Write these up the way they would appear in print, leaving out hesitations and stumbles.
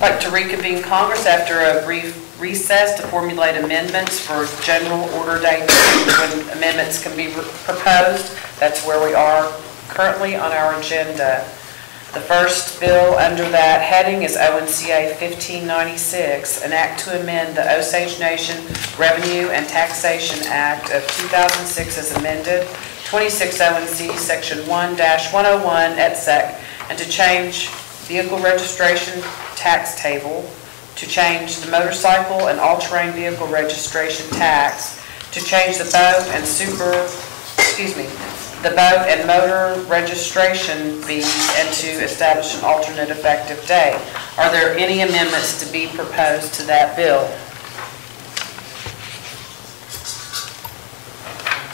I'd like to reconvene Congress after a brief recess to formulate amendments for General Order Day 2. When amendments can be proposed, that's where we are currently on our agenda. The first bill under that heading is ONCA 1596, an act to amend the Osage Nation Revenue and Taxation Act of 2006 as amended, 26 ONC Section 1-101 et sec, and to change vehicle registration tax table, to change the motorcycle and all-terrain vehicle registration tax, to change the boat and motor registration fees, and to establish an alternate effective date. Are there any amendments to be proposed to that bill?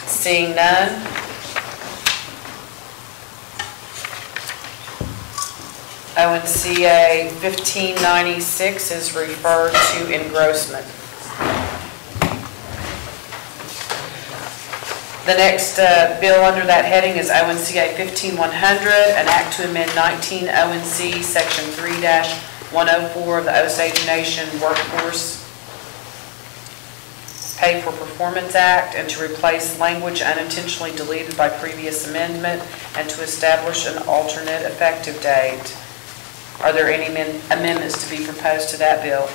Seeing none. ONCA 1596 is referred to engrossment. The next bill under that heading is ONCA 15100, an act to amend 19 ONC Section 3-104 of the Osage Nation Workforce Pay for Performance Act, and to replace language unintentionally deleted by previous amendment, and to establish an alternate effective date. Are there any amendments to be proposed to that bill?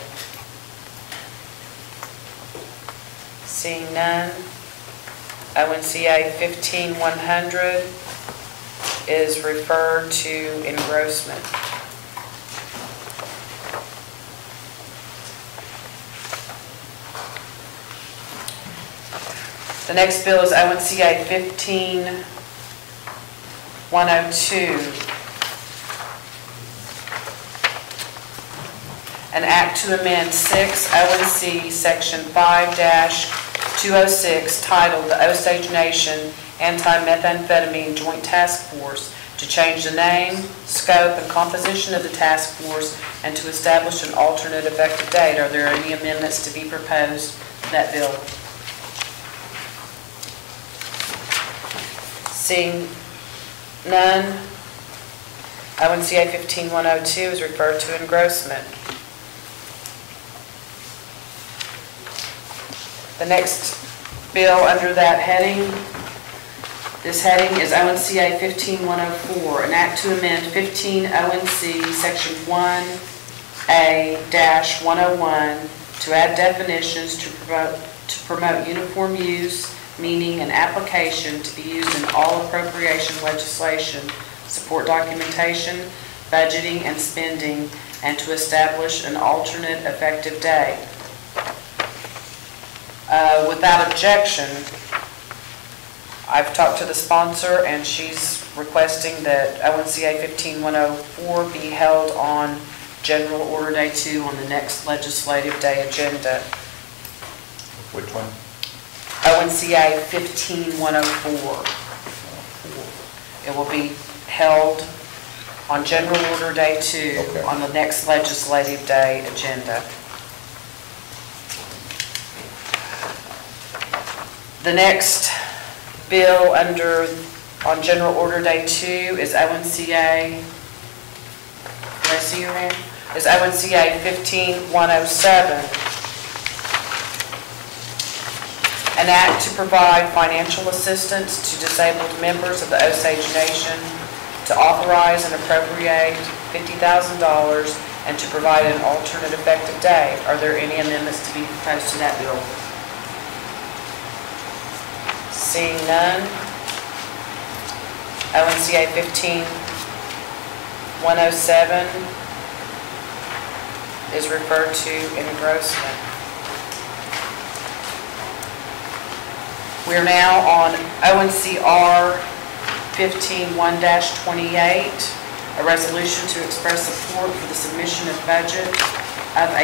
Seeing none. ONCA 15100 is referred to engrossment. The next bill is ONCA 15102, an act to amend 6 ONC Section 5-206 titled the Osage Nation Anti-Methamphetamine Joint Task Force, to change the name, scope, and composition of the task force, and to establish an alternate effective date. Are there any amendments to be proposed to that bill? Seeing none, ONCA 15102 is referred to engrossment. The next bill under that heading, this heading is ONCA 15104, an act to amend 15 ONC Section 1A-101 to add definitions to promote uniform use, meaning, and application to be used in all appropriation legislation, support documentation, budgeting, and spending, and to establish an alternate effective date. Without objection, I've talked to the sponsor, and she's requesting that ONCA 15104 be held on General Order Day 2 on the next Legislative Day agenda. Which one? ONCA 15104. It will be held on General Order Day 2 on the next Legislative Day agenda. The next bill on General Order Day 2 is ONCA, did I see your name? Is ONCA 15107, an act to provide financial assistance to disabled members of the Osage Nation, to authorize and appropriate $50,000, and to provide an alternate effective date. Are there any amendments to be proposed to that bill? Seeing none, ONCA 15107 is referred to engrossment. We are now on ONCR 151-28, a resolution to express support for the submission of a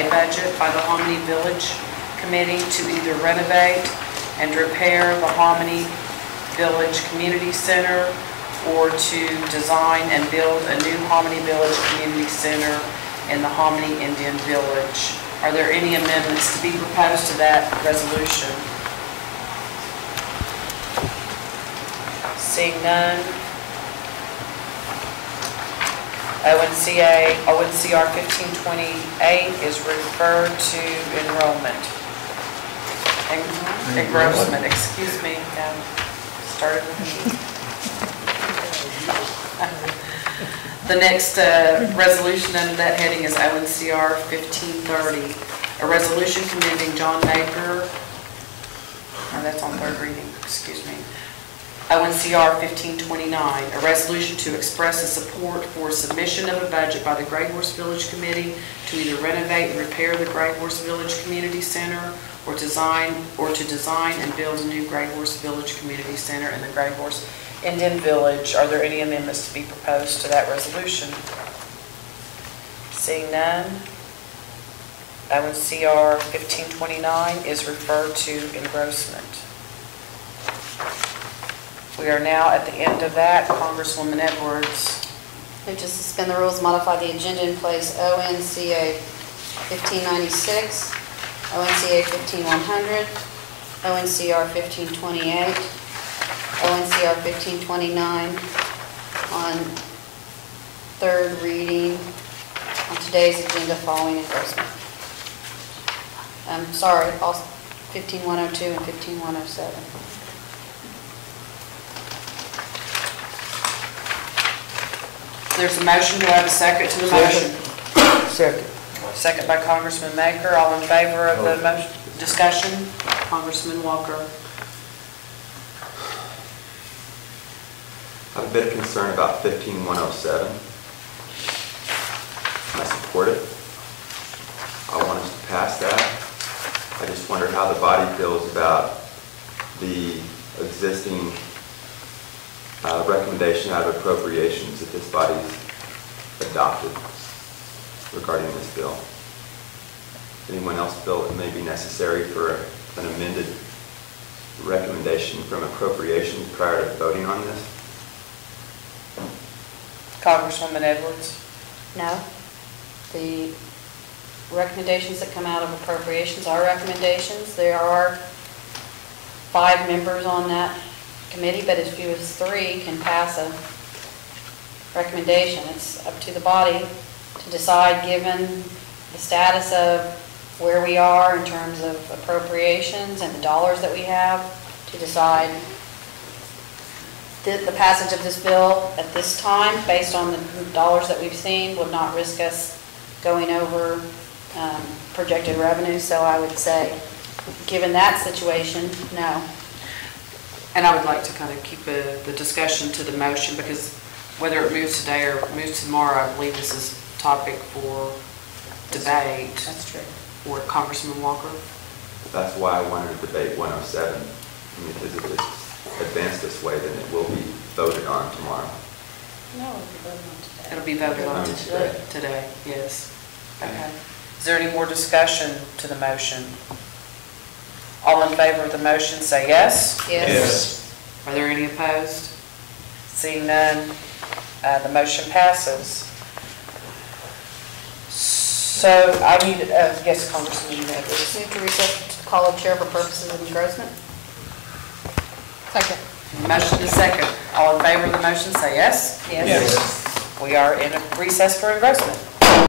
budget by the Hominy Village Committee to either renovate and repair the Hominy Village Community Center, or to design and build a new Hominy Village Community Center in the Hominy Indian Village. Are there any amendments to be proposed to that resolution? Seeing none, ONCR 1528 is referred to enrollment. Engrossment, excuse me. Started with me. The next resolution under that heading is ONCR 1530, a resolution commending John Baker, that's on third reading, excuse me. ONCR 1529, a resolution to express a support for submission of a budget by the Grey Horse Village Committee to either renovate and repair the Grey Horse Village Community Center or to design and build a new Grey Horse Village Community Center in the Grey Horse Indian Village. Are there any amendments to be proposed to that resolution? Seeing none, ONCR 1529 is referred to engrossment. We are now at the end of that. Congresswoman Edwards. Move to suspend the rules, modify the agenda and place ONCA 1596, ONCA 15100, ONCR 1528, ONCR 1529 on third reading on today's agenda following engrossment. I'm sorry, also 15102 and 15107. There's a motion. Do I have a second to the motion? Second. Second by Congressman Maker. All in favor of the motion? Discussion? Congressman Walker. I have a bit of concern about 15107. I support it. I want us to pass that. I just wonder how the body feels about the existing recommendation out of appropriations that this body's adopted regarding this bill. Anyone else feel it may be necessary for an amended recommendation from appropriations prior to voting on this? Congresswoman Edwards. No. The recommendations that come out of appropriations are recommendations. There are 5 members on that committee, but as few as 3 can pass a recommendation. It's up to the body to decide, given the status of where we are in terms of appropriations and the dollars that we have, to decide the passage of this bill at this time, based on the dollars that we've seen, would not risk us going over projected revenue. So I would say, given that situation, no. And I would like to kind of keep the discussion to the motion, because whether it moves today or moves tomorrow, I believe this is topic for debate. That's true. Or Congressman Walker. That's why I wanted to debate 107, because if it's advanced this way, then it will be voted on tomorrow. No, it'll be voted on today. It'll be voted on Today. today, yes. Okay. Is there any more discussion to the motion? All in favor of the motion say yes. Yes. Are there any opposed? Seeing none, the motion passes. So I need, yes, Congressman Edwards. Move to recess to call of chair for purposes of engrossment. Second. Motion is second. All in favor of the motion say yes. Yes. We are in a recess for engrossment.